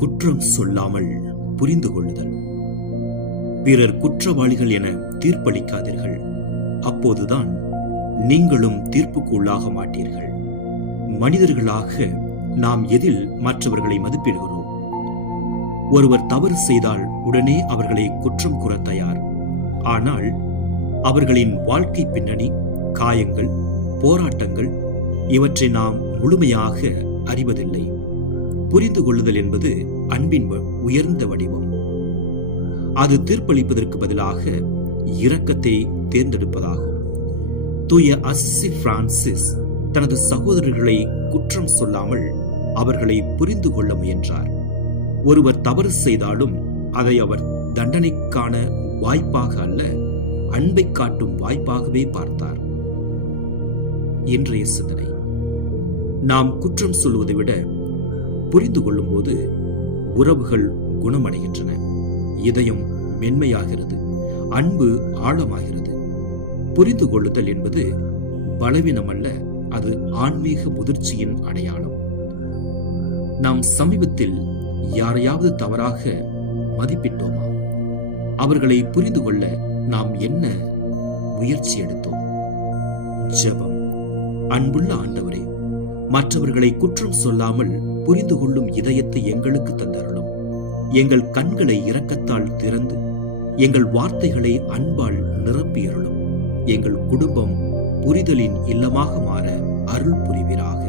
குற்றம் சொல்லாமல் புரிந்து கொள்ளுதல். பிறர் குற்றவாளிகள் என தீர்ப்பளிக்காதீர்கள், அப்போதுதான் நீங்களும் தீர்ப்புக்கு உள்ளாக மாட்டீர்கள். மனிதர்களாக நாம் எதில் மற்றவர்களை மதிப்பிடுகிறோம்? ஒருவர் தவறு செய்தால் உடனே அவர்களை குற்றம் கூற தயார். ஆனால் அவர்களின் வாழ்க்கை பின்னணி, காயங்கள், போராட்டங்கள் இவற்றை நாம் முழுமையாக அறிவதில்லை. புரிந்து கொள்ளுதல் என்பது அன்பின் உயர்ந்த வடிவம். அது தீர்ப்பளிப்பதற்கு பதிலாக இரக்கத்தை தேர்ந்தெடுப்பதாகும். தூய அசிசி பிரான்சிஸ் தனது சகோதரர்களை குற்றம் சொல்லாமல் அவர்களை புரிந்து கொள்ள முயன்றார். ஒருவர் தவறு செய்தாலும் அதை அவர் தண்டனைக்கான வாய்ப்பாக அல்ல, அன்பை காட்டும் வாய்ப்பாகவே பார்த்தார். இன்றைய சிந்தனை: நாம் குற்றம் சொல்வதை விட புரிந்து கொள்ளும் போது உறவுகள் குணமடைகின்றன, இதயம் மென்மையாகிறது, அன்பு ஆழமாகிறது. புரிந்து கொள்ளுதல் என்பது பலவீனம் அல்ல, அது ஆன்மீக முதிர்ச்சியின் அடையாளம். நாம் சமீபத்தில் யாரையாவது தவறாக மதிப்பிட்டோமா? அவர்களை புரிந்து கொள்ள நாம் என்ன முயற்சி எடுத்தோம்? ஜெபம். அன்புள்ள ஆண்டவரே, மற்றவர்களை குற்றம் சொல்லாமல் புரிந்து கொள்ளும் இதயத்தை எங்களுக்கு தந்தருளும். எங்கள் கண்களை இரக்கத்தால் திறந்து எங்கள் வார்த்தைகளை அன்பால் நிரப்பியருளும். எங்கள் குடும்பம் புரிதலின் இல்லமாக மாற அருள் புரிவீராக.